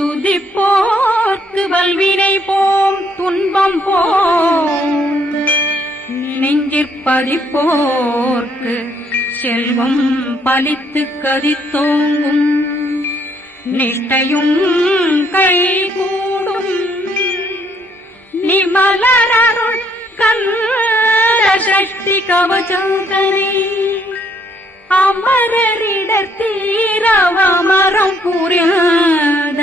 துதிப்போர்க்கு வல்வினை போம் துன்பம் போம் நெஞ்சிற்பதிப்போர்க்கு செல்வம் பலித்து கதித்தோங்கும் நிஷ்டையும் கைகூடும் நிமலரருள் கந்த சக்தி கவசந்தனை அமரரிடத்தீரவமரம் புரியாத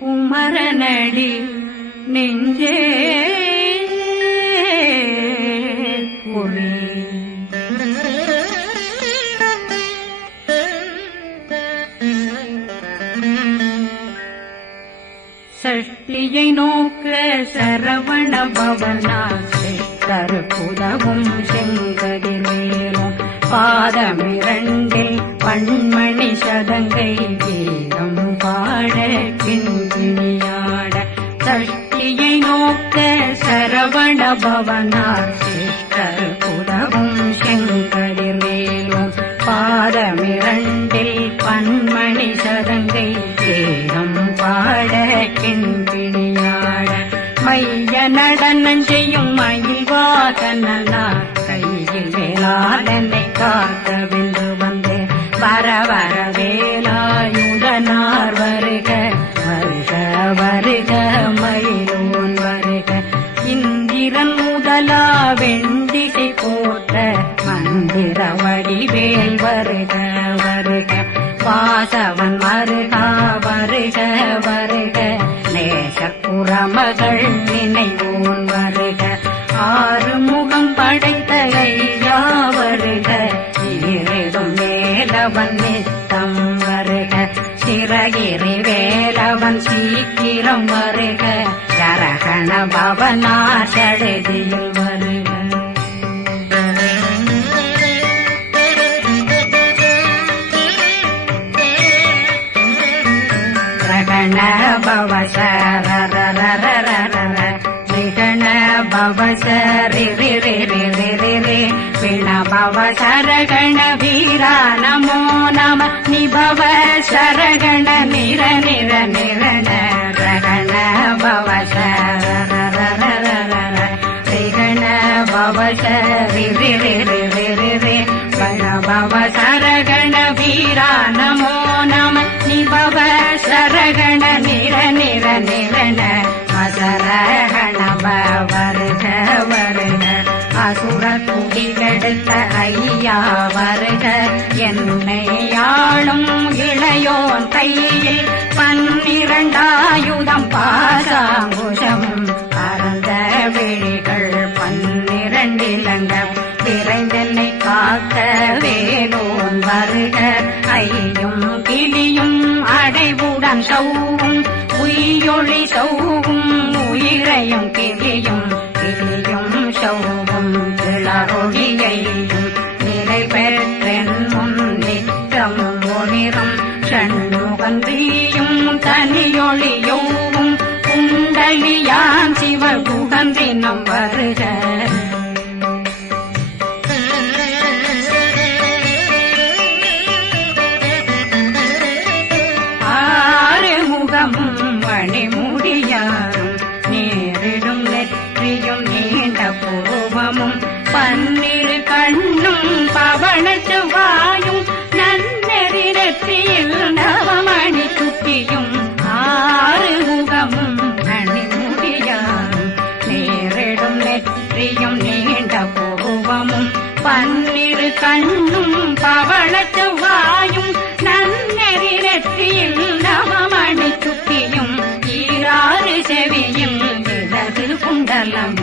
குமரனடி நெஞ்சே பொறி சஷ்டியை நோக்க சரவண பவனாசை கருப்புதவும் செங்கதிரேனும் பாதமிரண்டில் பண்மணி சதங்கை கீதம் பாட கிண்கிணியாட சஷ்டியை நோக்க சரவண பவனாசை கருப்புதவும் செங்கதிரேனும் பாதமிரண்டில் பண்மணி சதங்கை கீதம் பாட கிண்கிணியாட மைய நடனம் செய்யும் மயில்வாகனார் கையில் வேளாளனை காக்க வென்று வந்து வர வர வேலாயுதனார் வருக வருக வருக மயிலோன் வருக இந்திரன் முதலா வெண்டிசை போற்ற மந்திர வடிவேல் வருக வருக வாசவன் வருகா வருக வருக நேசப்புறமகள் நினைவோன் வருக ஆறு முகம் படைத்த ஐயா வருக ஈரிடும் வேலவன் நித்தம் வருக சிறகிரி வேலவன் சீக்கிரம் வருக ஜரகண பவனார் சடுதியில் வருக ரகண பவசரரரரரர ரிகண பவசரி பிண பவசரகண வீரா நமோ நம நிபவ சரகண நிர நிர நிரண ரகண பவசரரரரர ரிகண பவசரி பிண பவசரகண வீரா நமோ நம நிபவ சரகண நிர நிர நிரண அசரகண வருக வருக அசுர குடிகெடுத்த ஐயா வருக என்னை ஆளும் இளையோன் கையில் 12 பாசாங்குஷம் பரந்த விழிகள் 12 இலங்கம் விரைந்தென்னை காக்க வேலோன் வருக ஐயும் கிளியும் அடைவுடன் சௌவும் உயிரொளி சௌவும் உயிரையும் கிளியும் கிளியும் சௌவும் கிளரொளியையும் நிலை பெற்றென் முன் நிற்கும் ஒளிரும் ஷண்முகன் வீயும் தனியொளியோவும் குண்டலியான் சிவகுகந்தினம் வருக மணிமுடியாரும் நேரிடும் நெற்றியும் நீண்ட பூவமும் 12 கண்ணும் பவனத்து வாயும் நன்னெறி நெற்றியில் நவமணி சுட்டியும் 6 முகமும் மணிமுடியாரும் நேரிடும் நெற்றியும் நீண்ட பூவமும் 12 கண்ணும் பவனத்து வாயும் நன்னெறி நெற்றியில் நவமணி சுட்டியும் 6 செவியும் இடது குண்டலம்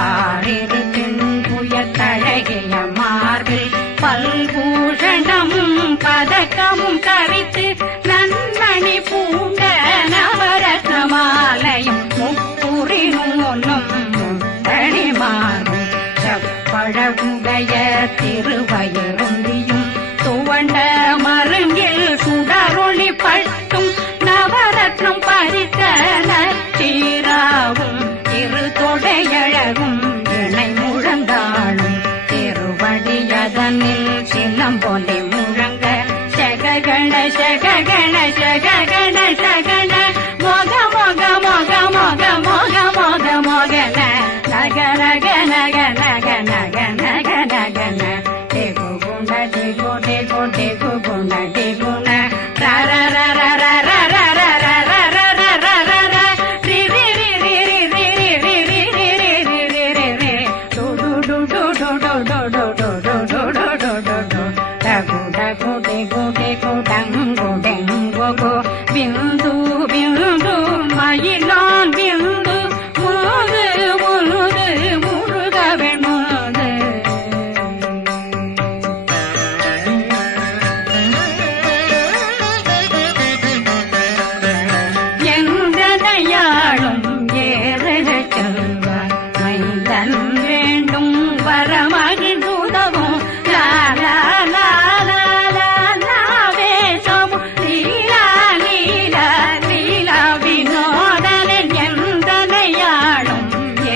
6 தென்புய தழகிய மார்பில் பல்பூஷணமும் பதக்கமும் கரித்து நன்மணி பூண்ட நவரத்ன மாலையும் முப்புரி நூலும் முத்தணிமாறும் செப்பழகுடைய திருவயருந்தியும் துவண்ட மருங்கில் சுடரொளி பட்டும் நவரத்னம் பறித்த நச்சீராவும் திருத்தொடையழகும் இணை முழந்தாளும் திருவடியதனில் சிலம்பொலி முழங்க சககண சககண சககண சகண டிகு டிகு டிகு குண டிகுண ர ர ர ர ர ர ர ர ர ர ர ர ர ர ரி ரி ரி ரி ரி ரி ரி ரி ரி ரி ரி ரி ரி ரி டு டு டு டு டு டு டு டு டு டு டு டு டு டு டகு டகு டிகு டிகு டங்கு டெங்கு கு பிந்து பிந்து மயிலான் பிந்து முழுது முழுது முழுகவே முழுது எந்தனையாளும் ஏறச் செல்வார் மைந்தன் வேண்டும் வரமகிழ்ந்துதவும் லா லா லா லா லா லா வேஷமும் லீலா லீலா லீலா வினோதனன் எந்தனையாளும்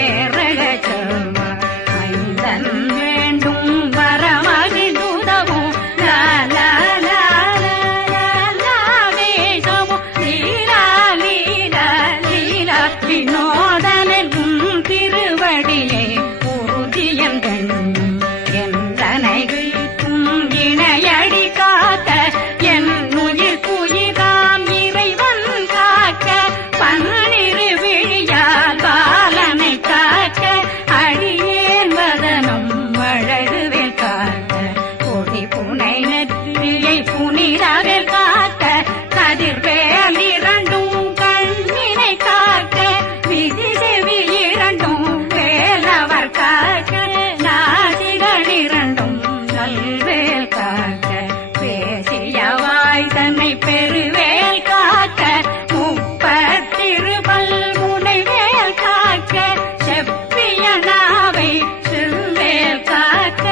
ஏறச் செல்வார் மைந்தன் வேண்டும் வரமகிழ்ந்துதவும் லா லா லா லா லா லா வேஷமும் லீலா லீலா லீலா வினோதனன் உன் திருவடியை உறுதியன் என்றனைகளுக்கும் இணையடி காக்க என் உயிர் குயிராம் இறைவன் காக்க பன்னிரு விழியால் பாலனை காக்க அடியேன் வதனம் வழகுவேல் காக்க கொடி புனை நெற்றியை புனிதவேல் காக்க கதிர்வேல் இரண்டும் கண்ணினை காக்க விதி செவி இரண்டும் வேலவர் காக்க நாசிகள் இரண்டும் நல்வேல் காக்க பேசியவாய் தன்னை பெருவேல் காக்க முப்பத்திருபல் முனைவேல் காக்க செப்பிய நாவை செவ்வேல் காக்க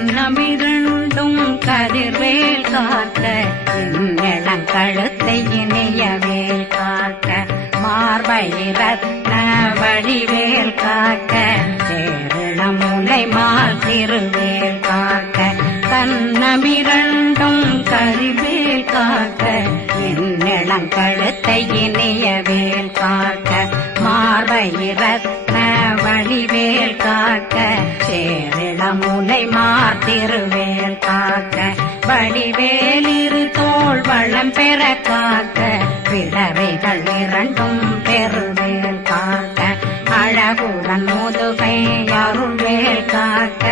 கண்ணமிரண்டும் கதிர்வேல் காக்க இளங்கழுத்தை இணையவேல் காக்க மார்பை ரத்ன வடிவேல் காக்க சேரணமுலை மாசிறுவேல் காக்க கண்ணமிரண்டும் கதிர்வேல் காக்க இளங்கழுத்தை இணையவேல் காக்க மார்பை ரத்ன வடிவேல் காக்க சேரணமுலை மார்த்திருவேல் காக்க வடிவேலிரு தோள் வளம் பெற காக்க பிறவைகள் இரண்டும் பெருவேல் காக்க அழகுடன் முதுகை அருள்வேல் காக்க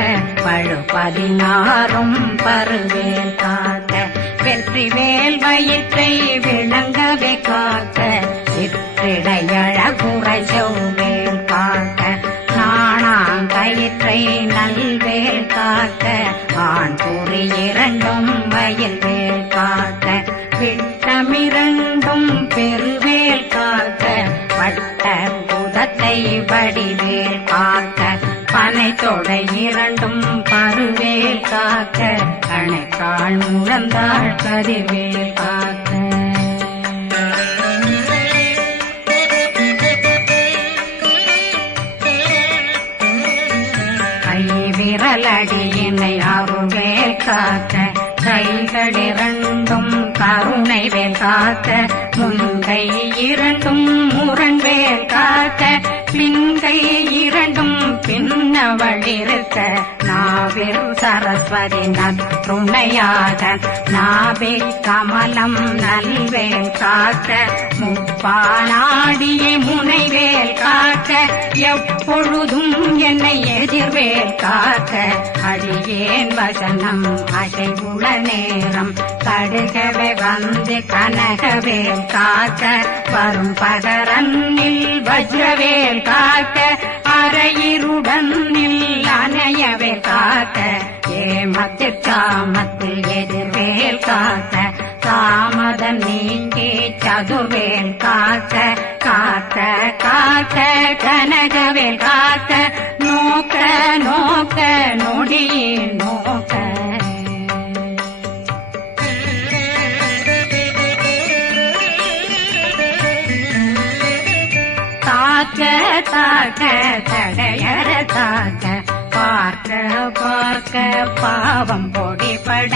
பழு 16 பருவேல் காக்க வெற்றிவேல் வயிற்றை விளங்கவே காக்க சிற்றிடையழகுரை செவ்வேல் காக்க நாணாங்கயிற்றை நல்வேல் காக்க ஆண் குறி இரண்டும் வயல்வேல் காக்க விட்டமிரண்டும் பெருவேல் காக்க வட்ட புதத்தை வடிவேல் காக்க பனை தொடை இரண்டும் பருவேல் காக்க கணைக்கால் முழந்தாள் கதிர்வேல் காக்க விரலடியினை அருள்வேல் காக்க கைகள் இரண்டும் கருணை வேல் காக்க முன்கை இரண்டும் முரண்வேல் காக்க பின்கை இரண்டும் பின்னவளிருக்க நாவில் சரஸ்வதி நற்றுணையாக நாவே கமலம் நல்வேல் காக்க முப்பானாடியை முனைவேல் காக்க எப்பொழுதும் என்னை எதிர்வேல் காக்க அடியேன் வசனம் அசைவுள நேரம் கடுகவே வந்து கனகவேல் காக்க வரும் பகரன்னில் வஜ்ரவேல் காக்க அரையிருடன் அணையவே காக்க ஏமத்தில் காமத்தில் எதிர்வேல் காக்க தாமதம் நீங்கி சதுர்வேல் காக்க காக்க காக்க கனகவேல் காக்க நோக்க நோக்க நொடியே நோக்க தாக்க தாக்க தடையற தாக்க பார்க்க பார்க்க பாவம் பொடிபட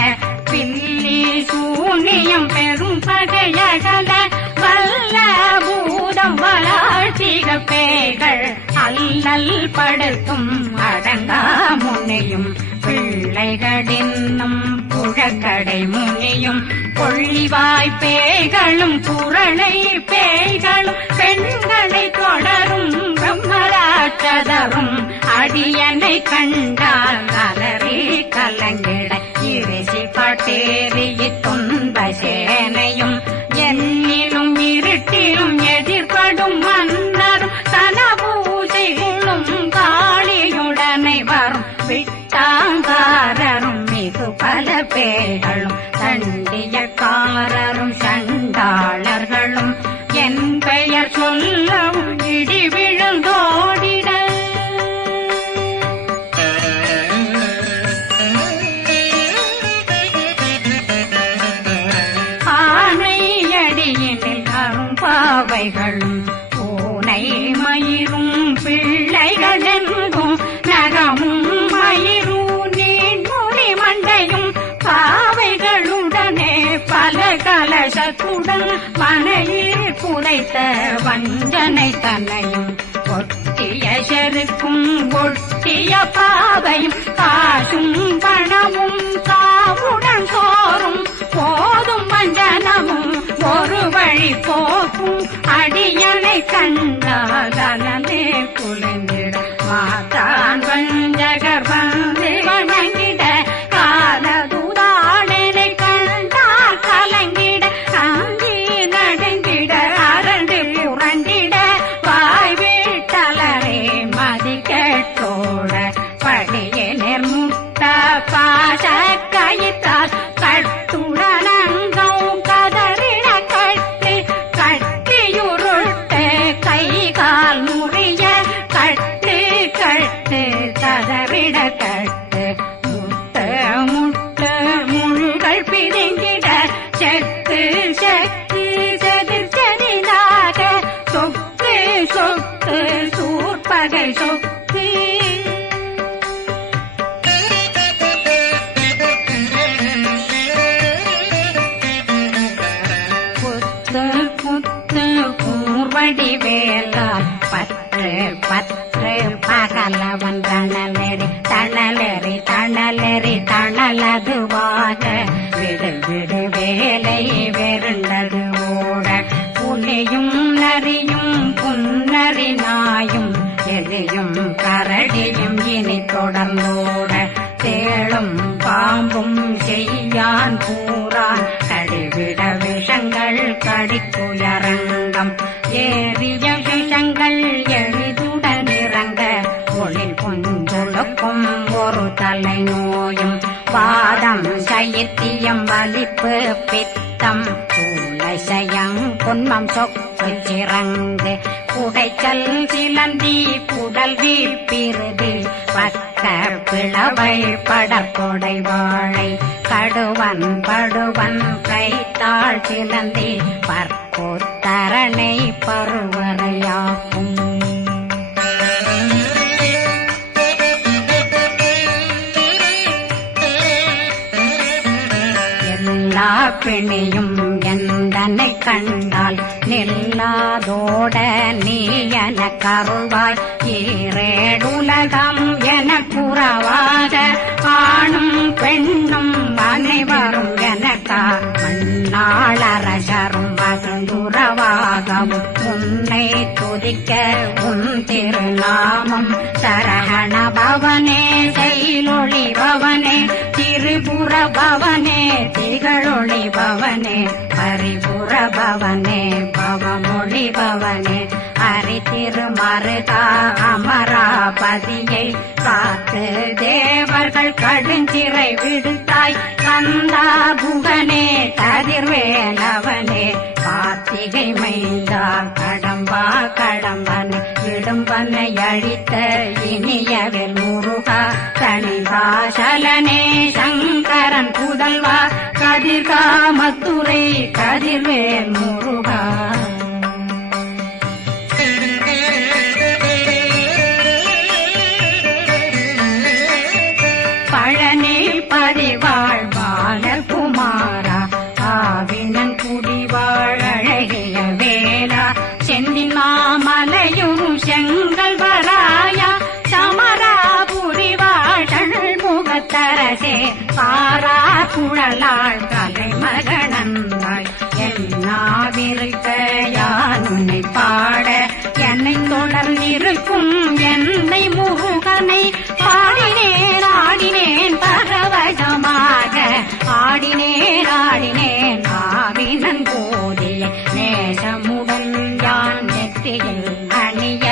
பில்லி சூனியம் பெரும் பகையகல வல்ல பூதம் அல்லல் படுத்தும் அடங்கா முனையும் பிள்ளைகளின்னும் புழக்கடை முனியும் கொள்ளிவாய் பேய்களும் குரளை பேய்களும் பெண்களை தொடரும் பிரம்மராட்சதரும் அடியனை கண்டால் அலறி கலங்கிட இரிசி பட்டேறிய துன்ப சேனையும் என்னிலும் இருட்டிலும் எதிர்படும் மன்னரும் தனபூசைகளும் காளியுடனை வரும் விட்டாங்காரரும் மிகு பல பேர்களும் தண்டியக்காரரும் சண்டாளர்களும் என் பெயர் சொல்லவும் இடி விழுந்தோடிட ஆனையடியினில் அரும்பாவைகளும் பூனை மயிரும் பிள்ளைகளெங்கும் நகமும் மயிரும் நீண்முடி மண்டையும் பாவைகளுடனே பல கலசத்துடன் மனையில் புதைத்த வஞ்சனை தன்னையும் ஒட்டிய செருக்கும் ஒட்டிய பாவையும் காசும் பணமும் காவுடன் சோறும் போதும் வஞ்சனமும் ஒரு வழி போக்கும் அடியனை கண்டாலே குளிர்ந்திட மாத்தான் வஞ்சகர் வந்து வணங்கிட காலதுதாடனை கண்டால் கலங்கிட அங்கி நடுங்கிட அரண்டு புரண்டிட வாய் வீட்டலரே மதி கேட்டோட படியே நிர்முட்ட பாச கயித்தால் கட்டுடனங்கும் கதறிட கட்டி கட்டியுருட்டு கை கால் முறிய கட்டு கட்டு கதறிட கட்டு முட்டு முட்டு முள்கள் பிதுங்கிட செக்கு செக்கு செதிர் செதிலாக சொக்கு சொக்கு சூர்பகை சொக்கு புத்து புத்து கூர்வடி வேலால் பற்று பற்று பகலவன் தணலெறி தணலெறி தணலெறி தணலதுவாக விடு விடு வேலை வெருண்டது ஓட புலியும் நரியும் புன்னரி நாயும் எலியும் கரடியும் இனி தொடர்ந்தோட தேளும் பாம்பும் செய்யான் பூரான் கடிவிட விஷங்கள் கடிக்குயரங்கம் ஏறிய விஷங்கள் எளிதுடன் இறங்க ஒளில் புஞ்சுழுக்கும் ஒரு தலை நோயும் பாதம் சைத்தியம் வலிப்பு பித்தம் சூளைசயம் பொன்மம் சொக்கு சிறங்கு குடைச்சல் சிலந்தி குடல் வீப்பிருதி பக்க பிளவை படற்கொடை வாழை கடுவன் படுவன் கைத்தாள் சிலந்தி பற்போத்தரணை பருவரையாக்கும் எல்லா பிணியும் எந்தனை கண்டால் நில்லாதோட நீ என கருள்வாய் ஈரேடுலகம் என குறவாக ஆணும் பெண்ணும் அனைவரும் எனக்கா மண்ணாளரசரும் மகந்துறவாகவும் உன்னை துதிக்க உன் திருநாமம் சரகண பவனே செயலொளி பவனே திரிபுர பவனே திகழொளி பவனே பரிபுர பவனே பவமொழி பவனே ஹரி திருமருகா அமராபதியை காத்து தேவர்கள் கடுஞ்சிறை விடுத்தாய் கந்தா குகனே கதிர்வேலவனே கார்த்திகை மைந்தா கடம்பா கடம்பனை இடும்பனை அழித்த இனியவில் முருகா தனிபாசலனே சங்கரன் புதல்வா கதிர்காமத்துறை கதிர்வேல் முருகா பழனி பதிவாழ் பாலர் குமாரா ஆவினன் குடிவாழ் அழகிய வேலா செந்தில் மாமலையும் செங்கல் வரா அரசே காரா குழலாள் கலைமகனந்தாய் என்னாவிருக்க யான் உன்னை பாட என்னை தொடர்ந்திருக்கும் என்னை முருகனை பாடினேன் ஆடினேன் பரவசமாக ஆடினேன் ஆவினன் போதிய நேசமுடன் யான் நெற்றியில் அணிய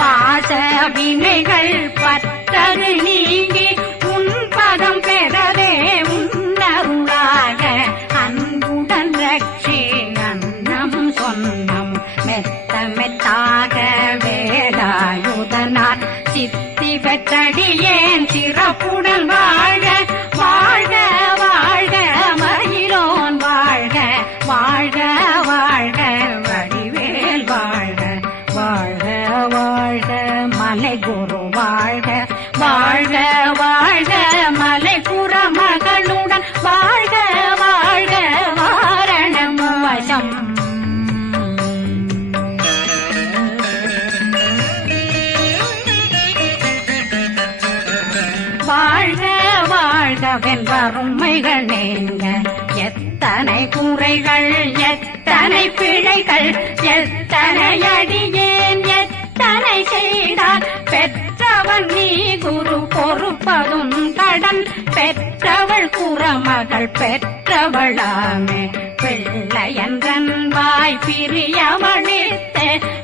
பாச வினைகள் பற்றரு நீங்கி உன் பதம் பெறவே உன்னருளாக அன்புடன் ரட்சி அன்னம் சொன்னம் மெத்த மெத்தாக வேலாயுதனார் சித்தி பெற்றடியேன் சிறப்புடன் வாழ்க வாழ்க வாழ்க மயிலோன் வாழ்க வாழ்க வாழ்க வடிவேல் வாழ்க வாழ்க வாழ்க மலை குரு வாழ்க வாழ்க வாழ்க மலை குறமகனுடன் வாழ்க வாழ்க வாரணம் வசம் வாழ்க வாழ்க வெண்பருமைகள் நீங்க எத்தனை குறைகள் எத்தனை பிழைகள் எத்தனை அடியேன் எத்தனை செய்தால் பெற்றவன் நீ குரு பொறுப்பதும் கடன் பெற்றவள் குறமகள் பெற்றவளாமே பிள்ளையன்றன் வாய் பிரியமளித்த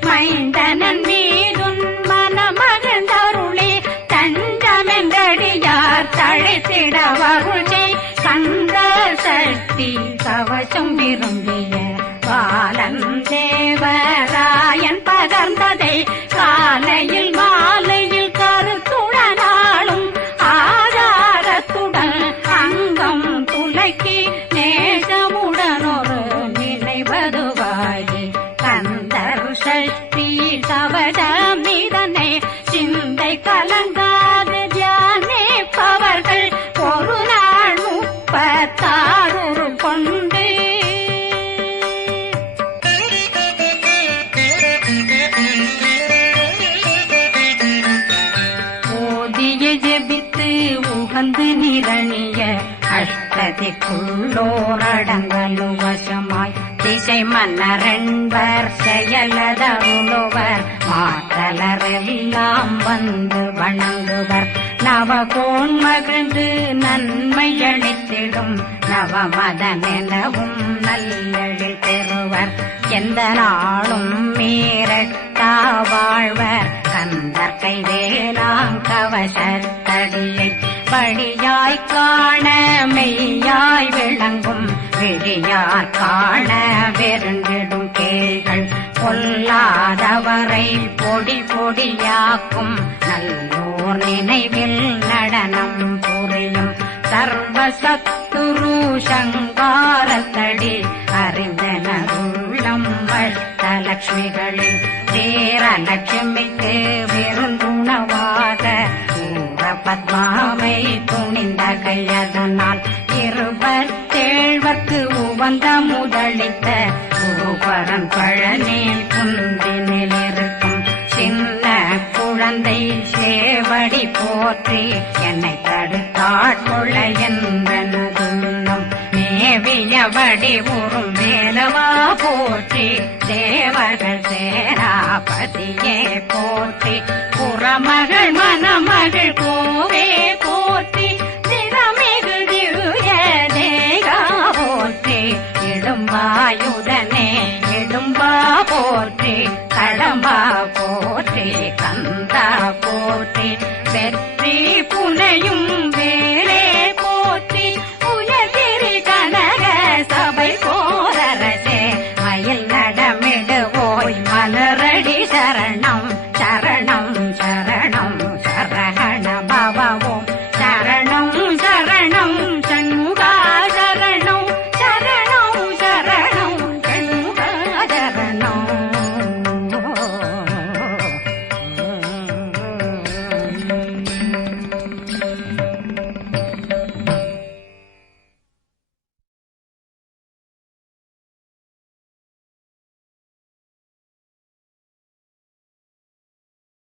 மைந்தனன் மீதுன் மனமகந்தருளி தஞ்சமென்றடியார் தழைத்திட வருளை கந்த சக்தி கவசம் விரும்பிய பாலன் தேவராயன் பகர்ந்ததை காலையில் மாலையில் கருத்துடனாலும் ஆதாரத்துடன் அங்கம் துலக்கி நேசமுடனொரு நினைவதுவாகி கந்தர் சக்தி கவசமிதனை சிந்தை கலங்காது தியானிப்பவர்கள் ஒரு நாள் 36 கொண்டு ஓதிய ஜெபித்து உகந்து நிரணிய அஷ்டதிக்குள்ளோரடங்கலு வசமாய் திசை மன்னரன்பர் செயலதருளுவர் மாற்றலரெல்லாம் வந்து வணங்குவர் நவகோன் மகிழ்ந்து நன்மையளித்திடும் நவமதனெனவும் நல்லெழில் பெறுவர் எந்த நாளும் மீறட்டா வாழ்வர் கந்தர் கைவேலாம் கவசத்தடியை வழியாய் காண மெய்யாய் விளங்கும் விழியார் காண வெருண்டிடும் கேள்கள் பொல்லாதவரை பொடி பொடியாக்கும் நல்லோர் நினைவில் நடனம் புரியும் சர்வசத்துரு சங்காரத்தடி அறிந்தனருள்ளம் அஷ்டலட்சுமிகளில் சேரலட்சுமிக்கு விருந்துணவாக பத்மாவை துணிந்த கையதனால் 27 உவந்த முதலித்த குருபரன் பழனி குந்தினில் இருக்கும் சின்ன குழந்தை சேவடி போற்றி என்னை தடுத்தாட்கொள்ள என்பனதுன்னும் மேவியபடி உறும் வேலவா போற்றி தேவர்கள் சேராபதியே போற்றி புறமகள் மணமகள் கோவே போற்றி திறமிகு திவ்ய தேகா போற்றி இடும்பாயுதனே இடும்பா போற்றி கடம்பா போற்றி கந்தா போற்றி வெற்றி புனையும்